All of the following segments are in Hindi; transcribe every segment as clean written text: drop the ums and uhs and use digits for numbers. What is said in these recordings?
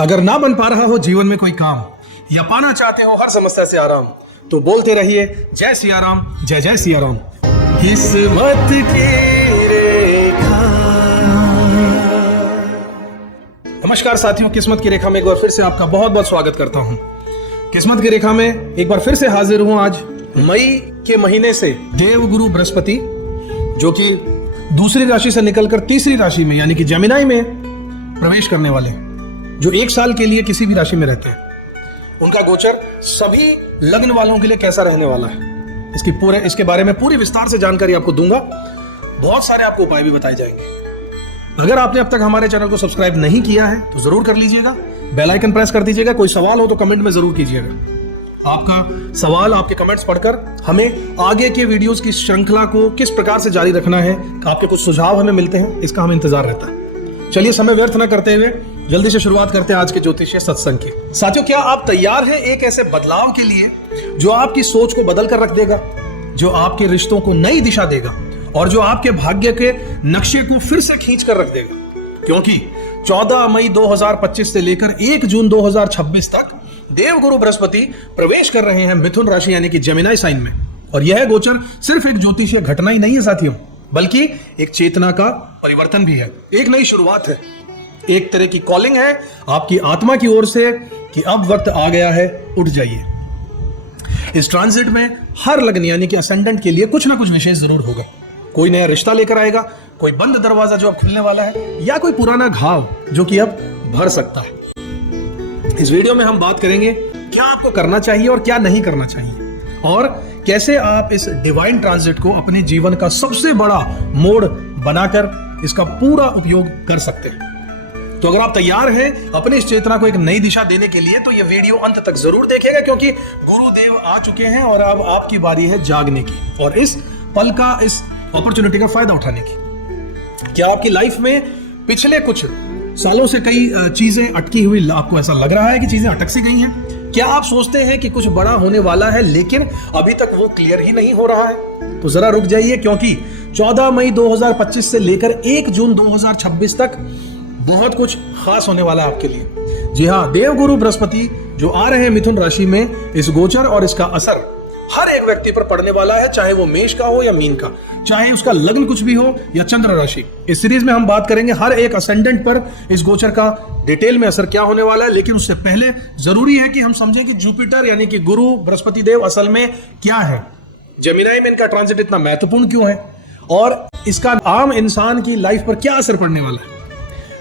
अगर ना बन पा रहा हो जीवन में कोई काम या पाना चाहते हो हर समस्या से आराम, तो बोलते रहिए जय सिया राम, जय जय सिया राम। किस्मत की रेखा। नमस्कार साथियों, किस्मत की रेखा में एक बार फिर से आपका बहुत बहुत स्वागत करता हूं। किस्मत की रेखा में एक बार फिर से हाजिर हूं। आज मई के महीने से देवगुरु बृहस्पति, जो कि दूसरी राशि से निकलकर तीसरी राशि में यानी कि जेमिनी में प्रवेश करने वाले, जो एक साल के लिए किसी भी राशि में रहते हैं, उनका गोचर सभी लग्न वालों के लिए कैसा रहने वाला है, इसके बारे में पूरी विस्तार से जानकारी आपको दूंगा। बहुत सारे आपको उपाय भी बताए जाएंगे। अगर आपने अब तक हमारे चैनल को सब्सक्राइब नहीं किया है तो जरूर कर लीजिएगा, बेल आइकन प्रेस कर दीजिएगा। कोई सवाल हो तो कमेंट में जरूर कीजिएगा। आपका सवाल, आपके कमेंट्स पढ़कर हमें आगे के वीडियोस की श्रृंखला को किस प्रकार से जारी रखना है, आपके कुछ सुझाव हमें मिलते हैं, इसका हमें इंतजार रहता है। चलिए समय व्यर्थ न करते हुए जल्दी से शुरुआत करते हैं आज के ज्योतिषीय सत्संग की। साथियों, क्या आप तैयार हैं एक ऐसे बदलाव के लिए जो आपकी सोच को बदल कर रख देगा, जो आपके रिश्तों को नई दिशा देगा और जो आपके भाग्य के नक्शे को फिर से खींच कर रख देगा? क्योंकि 14 मई 2025 से लेकर 1 जून 2026 तक देवगुरु बृहस्पति प्रवेश कर रहे हैं मिथुन राशि यानी कि जेमिनी साइन में। और यह गोचर सिर्फ एक ज्योतिषीय घटना ही नहीं है साथियों, बल्कि एक चेतना का परिवर्तन भी है, एक नई शुरुआत है, एक तरह की कॉलिंग है आपकी आत्मा की ओर से कि अब वक्त आ गया है, उठ जाइए। इस ट्रांजिट में हर लग्न यानी कि असेंडेंट के लिए कुछ ना कुछ विशेष जरूर होगा। कोई नया रिश्ता लेकर आएगा, कोई बंद दरवाजा जो अब खुलने वाला है, या कोई पुराना घाव जो कि अब भर सकता है। इस वीडियो में हम बात करेंगे क्या आपको करना चाहिए और क्या नहीं करना चाहिए, और कैसे आप इस डिवाइन ट्रांजिट को अपने जीवन का सबसे बड़ा मोड़ बनाकर इसका पूरा उपयोग कर सकते हैं। तो अगर आप तैयार हैं अपनी इस चेतना को एक नई दिशा देने के लिए, तो यह वीडियो अंत तक जरूर देखिएगा, क्योंकि गुरुदेव आ चुके हैं और अब आपकी बारी है जागने की और इस पल का, इस अपॉर्चुनिटी का फायदा उठाने की। क्या आपकी लाइफ में पिछले कुछ सालों से कई चीजें अटकी हुई, आपको ऐसा लग रहा है कि चीजें अटक सी गई हैं? क्या आप सोचते हैं कि कुछ बड़ा होने वाला है लेकिन अभी तक वो क्लियर ही नहीं हो रहा है? तो जरा रुक जाइए, क्योंकि 14 मई 2025 से लेकर 1 जून 2026 तक बहुत कुछ खास होने वाला है आपके लिए। जी हाँ, देवगुरु बृहस्पति जो आ रहे हैं मिथुन राशि में, इस गोचर और इसका असर हर एक व्यक्ति पर पड़ने वाला है, चाहे वो मेष का हो या मीन का, चाहे उसका लग्न कुछ भी हो या चंद्र राशि। इस सीरीज में हम बात करेंगे हर एक असेंडेंट पर इस गोचर का डिटेल में असर क्या होने वाला है। लेकिन उससे पहले जरूरी है कि हम समझें कि जुपिटर यानी कि गुरु बृहस्पति देव असल में क्या है, जेमिनी में इनका ट्रांजिट इतना महत्वपूर्ण क्यों है, और इसका आम इंसान की लाइफ पर क्या असर पड़ने वाला है।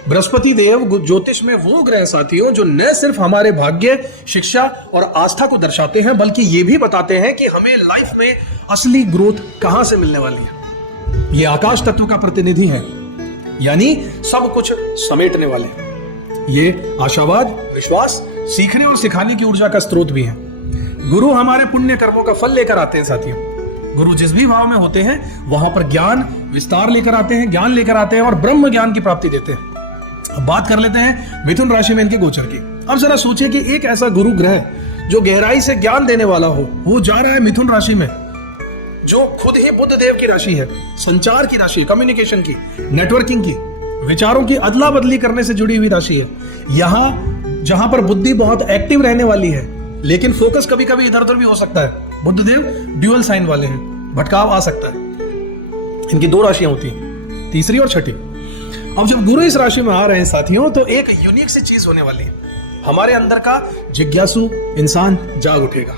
बृहस्पति देव ज्योतिष में वो ग्रह साथियों जो न सिर्फ हमारे भाग्य, शिक्षा और आस्था को दर्शाते हैं, बल्कि ये भी बताते हैं कि हमें लाइफ में असली ग्रोथ कहां से मिलने वाली है। ये आकाश तत्व का प्रतिनिधि है, यानी सब कुछ समेटने वाले हैं। ये आशावाद, विश्वास, सीखने और सिखाने की ऊर्जा का स्रोत भी है। गुरु हमारे पुण्य कर्मों का फल लेकर आते हैं साथियों। गुरु जिस भी भाव में होते हैं वहां पर ज्ञान विस्तार लेकर आते हैं, ज्ञान लेकर आते हैं और ब्रह्म ज्ञान की प्राप्ति देते हैं। अब बात कर लेते हैं मिथुन राशि में इनके गोचर की। अब जरा सोचिए कि एक ऐसा गुरु ग्रह जो गहराई से ज्ञान देने वाला हो, वो जा रहा है मिथुन राशि में, जो खुद ही बुध देव की राशि है, संचार की राशि, कम्युनिकेशन की, नेटवर्किंग की, विचारों की अदला बदली करने से जुड़ी हुई राशि है। यहां जहां पर बुद्धि बहुत एक्टिव रहने वाली है, लेकिन फोकस कभी कभी इधर उधर भी हो सकता है। बुध देव ड्यूअल साइन वाले हैं, भटकाव आ सकता है। इनकी 2 राशियां होती हैं, तीसरी और छठी। अब जब गुरु इस राशि में आ रहे हैं साथियों, तो एक यूनिक सी चीज होने वाली है। हमारे अंदर का जिज्ञासु इंसान जाग उठेगा।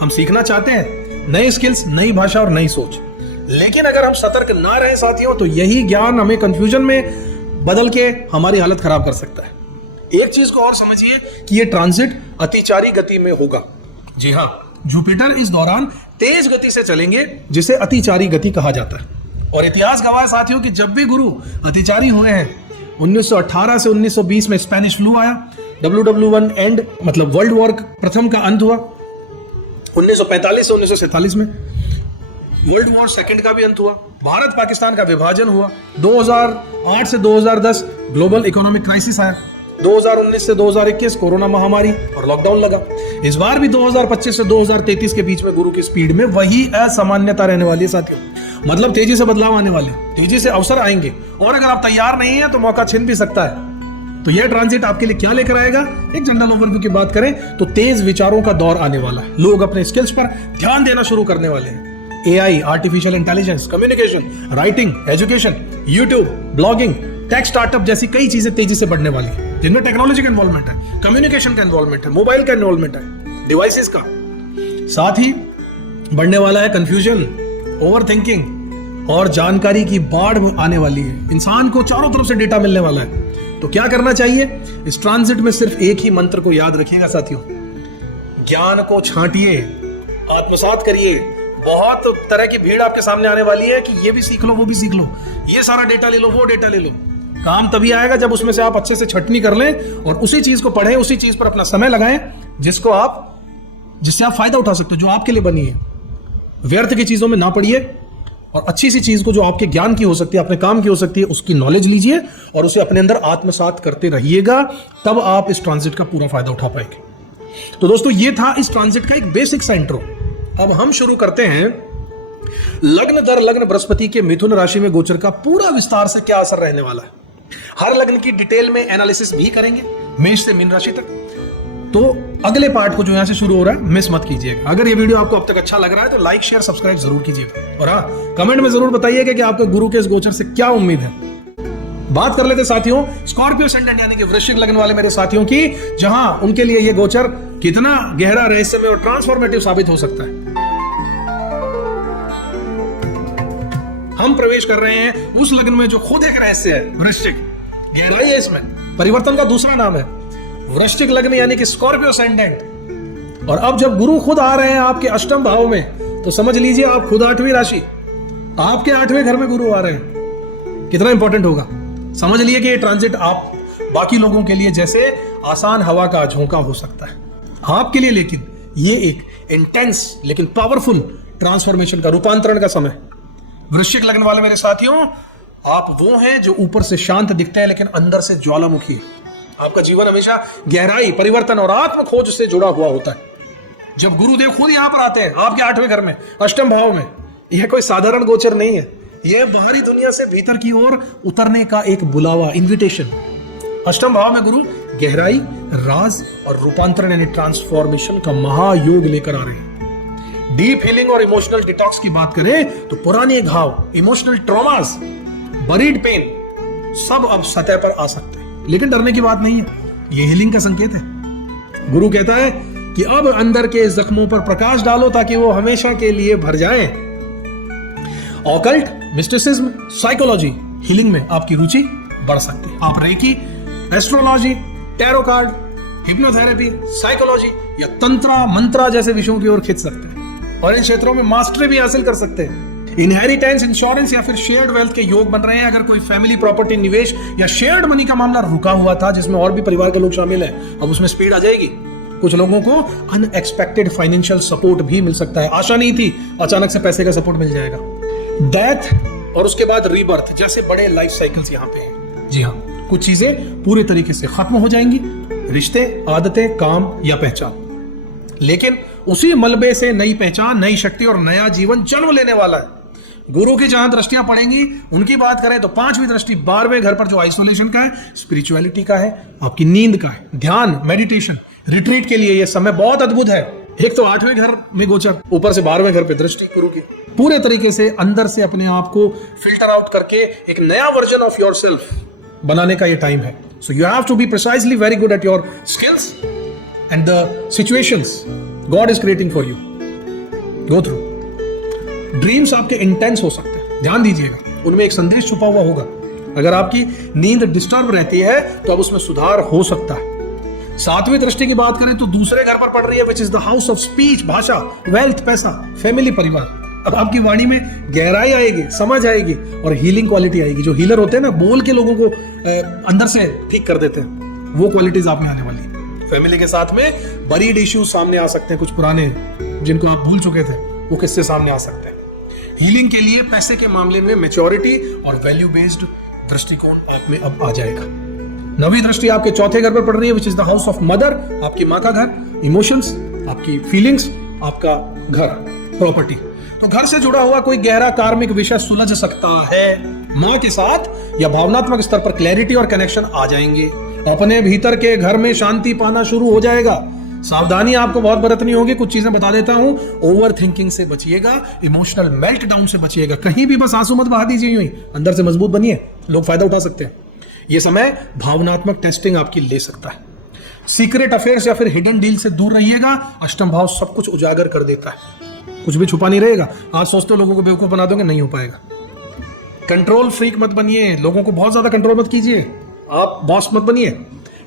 हम सीखना चाहते हैं नई स्किल्स, नई भाषा और नई सोच, लेकिन अगर हम सतर्क ना रहे साथियों, तो यही ज्ञान हमें कंफ्यूजन में बदल के हमारी हालत खराब कर सकता है। एक चीज को और समझिए कि ये ट्रांजिट अतिचारी गति में होगा। जी हाँ, जुपिटर इस दौरान तेज गति से चलेंगे, जिसे अतिचारी गति कहा जाता है। और इतिहास गवाह साथियों कि जब भी गुरु अतिचारी हुए हैं, 1918 से 1920 में स्पेनिश फ्लू आया, WW1 एंड मतलब वर्ल्ड वॉर प्रथम का अंत हुआ, 1945 से 1947 में वर्ल्ड वॉर सेकंड का भी अंत हुआ, भारत पाकिस्तान का विभाजन हुआ, 2008 से 2010 ग्लोबल इकोनॉमिक क्राइसिस आया, 2019 से 2021 कोरोना महामारी और लॉकडाउन लगा। इस बार भी 2025 से 2033 के बीच में गुरु की स्पीड में वही असामान्यता रहने वाली है साथियों। मतलब तेजी से बदलाव आने वाले, तेजी से अवसर आएंगे, और अगर आप तैयार नहीं हैं तो मौका छिन भी सकता है। तो यह ट्रांजिट आपके लिए क्या लेकर आएगा? एक जनरल ओवरव्यू की बात करें तो तेज विचारों का दौर आने वाला है। लोग अपने स्किल्स पर ध्यान देना शुरू करने वाले हैं। AI, artificial intelligence, communication, writing, education, YouTube, blogging, tech startup जैसी कई चीजें तेजी से बढ़ने वाली है, जिनमें टेक्नोलॉजी का इन्वॉल्वमेंट है, कम्युनिकेशन का इन्वॉल्वमेंट है, मोबाइल का इन्वॉल्वमेंट है, डिवाइसेस का। साथ ही बढ़ने वाला है कंफ्यूजन, ओवरथिंकिंग और जानकारी की बाढ़ आने वाली है। इंसान को चारों तरफ से डेटा मिलने वाला है। तो क्या करना चाहिए? इस ट्रांजिट में सिर्फ एक ही मंत्र को याद रखिएगा साथियों, ज्ञान को छांटिए, आत्मसात करिए। बहुत तरह की भीड़ आपके सामने आने वाली है कि ये भी सीख लो, वो भी सीख लो, ये सारा डेटा ले लो, वो डेटा ले लो। काम तभी आएगा जब उसमें से आप अच्छे से छटनी कर लें और उसी चीज को पढ़ें, उसी चीज पर अपना समय लगाएं जिससे आप फायदा उठा सकते हो, जो आपके लिए बनी है। व्यर्थ की चीजों में ना पड़िए और अच्छी सी चीज को जो आपके ज्ञान की हो सकती है, अपने काम की हो सकती है, उसकी नॉलेज लीजिए और उसे अपने अंदर आत्मसात करते रहिएगा। तब आप इस ट्रांजिट का पूरा फायदा उठा पाएंगे। तो दोस्तों, ये था इस ट्रांजिट का एक बेसिक सा इंट्रो। अब हम शुरू करते हैं लग्न दर लग्न बृहस्पति के मिथुन राशि में गोचर का पूरा विस्तार से क्या असर रहने वाला है। हर लग्न की डिटेल में एनालिसिस भी करेंगे, मेष से मीन राशि तक। तो अगले पार्ट को जो यहां से शुरू हो रहा है, मिस मत कीजिएगा। अगर ये वीडियो आपको अब तक अच्छा लग रहा है तो लाइक, शेयर, सब्सक्राइब जरूर कीजिएगा। और हाँ, कमेंट में जरूर बताइएगा कि आपके गुरु के इस गोचर से क्या उम्मीद है। बात कर लेते साथियों स्कॉर्पियो असेंडेंट यानी कि वृश्चिक लग्न वाले मेरे साथियों की, जहां उनके लिए यह गोचर कितना गहरा, रहस्यमय और ट्रांसफॉर्मेटिव साबित हो सकता है। हम प्रवेश कर रहे हैं उस लग्न में जो खुद एक रहस्य है। वृश्चिक गहराई है, इसमें परिवर्तन का दूसरा नाम है वृश्चिक लग्न यानी कि स्कॉर्पियो असेंडेंट। और अब जब गुरु खुद आ रहे हैं आपके अष्टम भाव में, तो समझ लीजिए आप खुद 8वीं राशि, आपके 8वें घर में गुरु आ रहे हैं। कितना इंपॉर्टेंट होगा। समझ लिए कि ये ट्रांजिट आप बाकी लोगों के लिए जैसे आसान हवा का झोंका हो सकता है, आपके लिए लेकिन ये एक इंटेंस लेकिन पावरफुल ट्रांसफॉर्मेशन का, रूपांतरण का समय। वृश्चिक लग्न वाले मेरे साथियों, आप वो हैं जो ऊपर से शांत दिखते हैं लेकिन अंदर से ज्वालामुखी है। आपका जीवन हमेशा गहराई, परिवर्तन और आत्म खोज से जुड़ा हुआ होता है। जब गुरुदेव खुद यहां पर आते हैं आपके 8वें घर में, अष्टम भाव में, यह कोई साधारण गोचर नहीं है। यह बाहरी दुनिया से भीतर की ओर उतरने का एक बुलावा, इन्विटेशन। अष्टम भाव में गुरु गहराई, राज और रूपांतरण यानी ट्रांसफॉर्मेशन का महायोग लेकर आ रहे हैं। डीप हीलिंग और इमोशनल डिटॉक्स की बात करें तो पुराने घाव, इमोशनल ट्रॉमास, बरीड पेन सब अब सतह पर आ सकते हैं। लेकिन डरने की बात नहीं है, यह हीलिंग का संकेत है। गुरु कहता है कि अब अंदर के जख्मों पर प्रकाश डालो ताकि वो हमेशा के लिए भर जाएं। ऑकल्ट, मिस्टिसिज्म, साइकोलॉजी, हीलिंग में आपकी रुचि बढ़ सकती है। आप reiki, astrology, tarot card, hypnotherapy, psychology या तंत्रा मंत्रा जैसे विषयों की ओर खिंच सकते हैं और इन क्षेत्रों में मास्टरी भी हासिल कर सकते हैं। इनहेरिटेंस, इंश्योरेंस या फिर शेयर्ड वेल्थ के योग बन रहे हैं। अगर कोई फैमिली प्रॉपर्टी, निवेश या शेयर्ड मनी का मामला रुका हुआ था जिसमें और भी परिवार के लोग शामिल हैं, अब उसमें स्पीड आ जाएगी। कुछ लोगों को अनएक्सपेक्टेड फाइनेंशियल सपोर्ट भी मिल सकता है। आशा नहीं थी, अचानक से पैसे का सपोर्ट मिल जाएगा। डेथ और उसके बाद रीबर्थ जैसे बड़े लाइफ साइकिल्स यहाँ पे हैं। जी हाँ, कुछ चीजें पूरे तरीके से खत्म हो जाएंगी, रिश्ते, आदतें, काम या पहचान। लेकिन उसी मलबे से नई पहचान, नई शक्ति और नया जीवन जन्म लेने वाला है। गुरु की जहां दृष्टियां पड़ेंगी, उनकी बात करें तो 5वीं दृष्टि 12वें घर पर जो आइसोलेशन का है, स्पिरिचुअलिटी का है, आपकी नींद का है, ध्यान, मेडिटेशन, रिट्रीट के लिए यह समय बहुत अद्भुत है। एक तो 8वें घर में गोचर, ऊपर से 12वें घर पे दृष्टि गुरु की। पूरे तरीके से अंदर से अपने आप को फिल्टर आउट करके एक नया वर्जन ऑफ योर सेल्फ बनाने का ये टाइम है। So you have to be precisely very good at your skills and the situations God is creating for you. Go through. Dreams आपके इंटेंस हो सकते हैं, ध्यान दीजिएगा, उनमें एक संदेश छुपा हुआ होगा। अगर आपकी नींद डिस्टर्ब रहती है तो अब उसमें सुधार हो सकता है। 7वीं दृष्टि की बात करें तो दूसरे घर पर पड़ रही है, which is the house of speech, भाषा, वेल्थ, पैसा, फैमिली, परिवार। अब आपकी वाणी में गहराई आएगी, समझ आएगी और हीलिंग क्वालिटी आएगी। जो हीलर होते हैं ना, बोल के लोगों को अंदर से ठीक कर देते हैं, वो क्वालिटीज आप में आने वाली है। फैमिली के साथ में बरीड इश्यूज सामने आ सकते हैं, कुछ पुराने जिनको आप भूल चुके थे वो किससे सामने आ सकते हैं। हीलिंग के लिए पैसे के मामले में मैच्योरिटी और वैल्यू बेस्ड दृष्टिकोण आप में अब आ जाएगा। 9वीं दृष्टि आपके 4थे घर पर पड़ रही है, which is the house of mother, आपकी माँ का घर, इमोशंस, आपकी फीलिंग्स, आपका घर, प्रॉपर्टी। तो घर से जुड़ा हुआ कोई गहरा कार्मिक विषय सुलझ सकता है। माँ के साथ या भावनात्मक स्तर पर क्लैरिटी और कनेक्शन आ जाएंगे। अपने भीतर के घर में शांति पाना शुरू हो जाएगा। सावधानी आपको बहुत बरतनी होगी। कुछ चीजें बता देता हूं। ओवर थिंकिंग से बचिएगा, इमोशनल मेल्ट डाउन से बचिएगा। कहीं भी बस आंसू मत बहा दीजिए, यूं ही अंदर से मजबूत बनिए, लोग फायदा उठा सकते हैं। यह समय भावनात्मक टेस्टिंग आपकी ले सकता है। सीक्रेट अफेयर्स या फिर हिडन डील से दूर रहिएगा। अष्टम भाव सब कुछ उजागर कर देता है, कुछ भी छुपा नहीं रहेगा। आज सोचते हो लोगों को बेवकूफ बना दोगे, नहीं हो पाएगा। कंट्रोल फ्रीक मत बनिए, लोगों को बहुत ज्यादा कंट्रोल मत कीजिए, आप बॉस मत बनिए।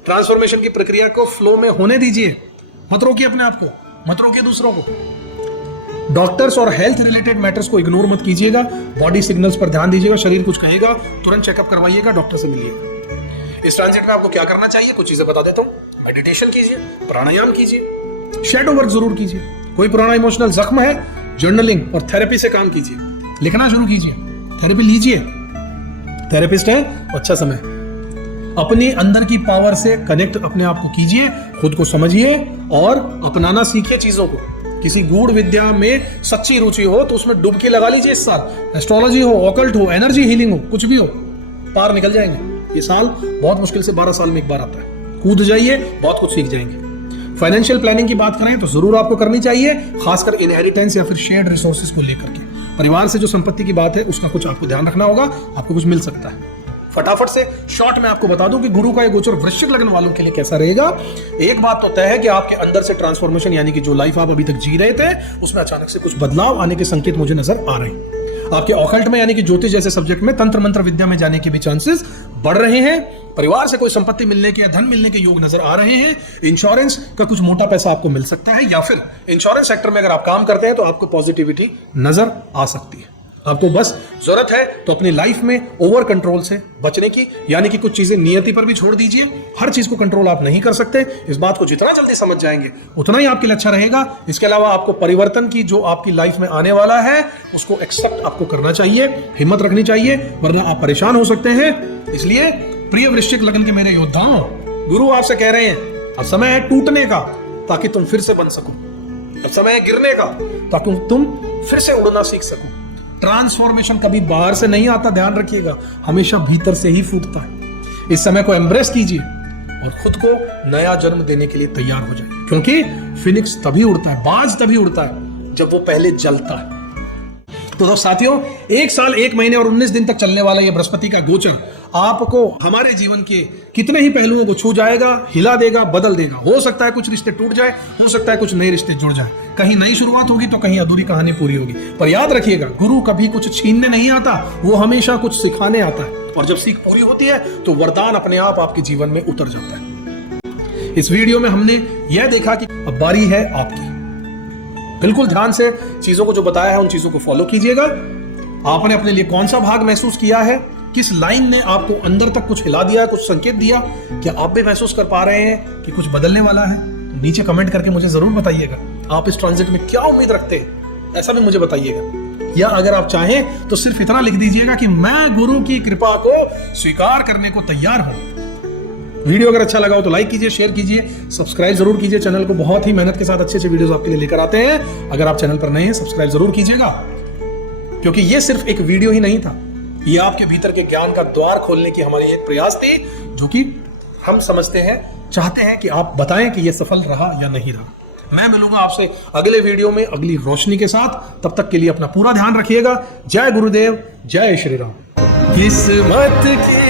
ट्रांसफॉर्मेशन की प्रक्रिया को फ्लो में होने दीजिए, मत रोकिए अपने आप को, मत रोकिए दूसरों को। डॉक्टर्स और हेल्थ रिलेटेड मैटर्स को इग्नोर मत कीजिएगा। बॉडी सिग्नल्स पर ध्यान दीजिएगा। शरीर कुछ कहेगा, तुरंत चेकअप करवाइएगा, डॉक्टर से मिलिएगा। इस ट्रांजिट में आपको क्या करना चाहिए, कुछ चीजें बता देता हूं। मेडिटेशन कीजिए, प्राणायाम कीजिए, शैडो वर्क जरूर कीजिए। कोई पुराना इमोशनल जख्म है, जर्नलिंग और थेरेपी से काम कीजिए। लिखना शुरू कीजिए, थेरेपी लीजिए, थेरेपिस्ट है, अच्छा समय। अपनी अंदर की पावर से कनेक्ट अपने आप को कीजिए, खुद को समझिए और अपनाना सीखिए चीजों को। किसी गूढ़ विद्या में सच्ची रुचि हो तो उसमें डुबकी लगा लीजिए इस साल। एस्ट्रोलॉजी हो, ऑकल्ट हो, एनर्जी हीलिंग हो, कुछ भी हो, पार निकल जाएंगे। ये साल बहुत मुश्किल से 12 साल में एक बार आता है। कूद जाइए, बहुत कुछ सीख जाएंगे। फाइनेंशियल प्लानिंग की बात करें तो जरूर आपको करनी चाहिए, खासकर इनहेरिटेंस या फिर शेयर्ड रिसोर्सेज को लेकर के। परिवार से जो संपत्ति की बात है उसका कुछ आपको ध्यान रखना होगा, आपको कुछ मिल सकता है। फटाफट से शॉर्ट में आपको बता दूं कि गुरु का ये गोचर वृश्चिक लग्न वालों के लिए कैसा रहेगा। एक बात तो तय है कि आपके अंदर से ट्रांसफॉर्मेशन, यानी कि जो लाइफ आप अभी तक जी रहे थे उसमें अचानक से कुछ बदलाव आने के संकेत मुझे नजर आ रहे हैं। आपके ऑकल्ट में यानी कि ज्योतिष जैसे सब्जेक्ट में तंत्र मंत्र विद्या में जाने के भी चांसेस बढ़ रहे हैं। परिवार से कोई संपत्ति मिलने के या धन मिलने के योग नजर आ रहे हैं। इंश्योरेंस का कुछ मोटा पैसा आपको मिल सकता है, या फिर इंश्योरेंस सेक्टर में अगर आप काम करते हैं तो आपको पॉजिटिविटी नजर आ सकती है। आपको बस जरूरत है तो अपनी लाइफ में ओवर कंट्रोल से बचने की, यानी कि कुछ चीजें नियति पर भी छोड़ दीजिए। हर चीज को कंट्रोल आप नहीं कर सकते। इस बात को जितना जल्दी समझ जाएंगे उतना ही आपके लिए अच्छा रहेगा। इसके अलावा आपको परिवर्तन की जो आपकी लाइफ में आने वाला है उसको एक्सेप्ट आपको करना चाहिए, हिम्मत रखनी चाहिए, वरना आप परेशान हो सकते हैं। इसलिए प्रिय वृश्चिक लग्न के मेरे योद्धाओं, गुरु आपसे कह रहे हैं अब समय है टूटने का ताकि तुम फिर से बन सको। अब समय है गिरने का ताकि तुम फिर से उड़ना सीख सको। ट्रांसफॉर्मेशन कभी बाहर से नहीं आता, ध्यान रखिएगा, हमेशा भीतर से ही फूटता है। इस समय को एम्ब्रेस कीजिए और खुद को नया जन्म देने के लिए तैयार हो जाइए, क्योंकि फिनिक्स तभी उड़ता है, बाज तभी उड़ता है जब वो पहले जलता है। तो साथियों, 1 साल 1 महीने और 19 दिन तक चलने वाला ये बृहस्पति का गोचर आपको हमारे जीवन के कितने ही पहलुओं को छू जाएगा, हिला देगा, बदल देगा। हो सकता है कुछ रिश्ते टूट जाए, हो सकता है कुछ नए रिश्ते जुड़ जाए, कहीं नई शुरुआत होगी तो कहीं अधूरी कहानी पूरी होगी। पर याद रखिएगा, गुरु कभी कुछ छीनने नहीं आता, वो हमेशा कुछ सिखाने आता है। और जब सीख पूरी होती है तो वरदान अपने आप आपके जीवन में उतर जाता है। इस वीडियो में हमने यह देखा कि अब बारी है आपकी। बिल्कुल ध्यान से चीजों को जो बताया है उन चीजों को फॉलो कीजिएगा। आपने अपने लिए कौन सा भाग महसूस किया है, किस लाइन ने आपको अंदर तक कुछ हिला दिया, कुछ संकेत दिया, क्या आप भी महसूस कर पा रहे हैं कि कुछ बदलने वाला है? तो नीचे कमेंट करके मुझे जरूर बताइएगा आप इस ट्रांजिट में क्या उम्मीद रखते हैं, ऐसा भी मुझे बताइएगा। या अगर आप चाहें तो सिर्फ इतना लिख दीजिएगा कि मैं गुरु की कृपा को स्वीकार करने को तैयार हूं। वीडियो अगर अच्छा लगा हो तो लाइक कीजिए, शेयर कीजिए, सब्सक्राइब जरूर कीजिए चैनल को। बहुत ही मेहनत के साथ अच्छे वीडियोस आपके लिए लेकर आते हैं। अगर आप चैनल पर नए हैं, सब्सक्राइब जरूर कीजिएगा, क्योंकि ये सिर्फ एक वीडियो ही नहीं था, ये आपके भीतर के ज्ञान का द्वार खोलने की हमारी एक प्रयास थी, जो कि हम समझते हैं, चाहते हैं कि आप बताएं कि ये सफल रहा या नहीं रहा। मैं मिलूंगा आपसे अगले वीडियो में अगली रोशनी के साथ। तब तक के लिए अपना पूरा ध्यान रखिएगा। जय गुरुदेव, जय श्री राम। किस्मत की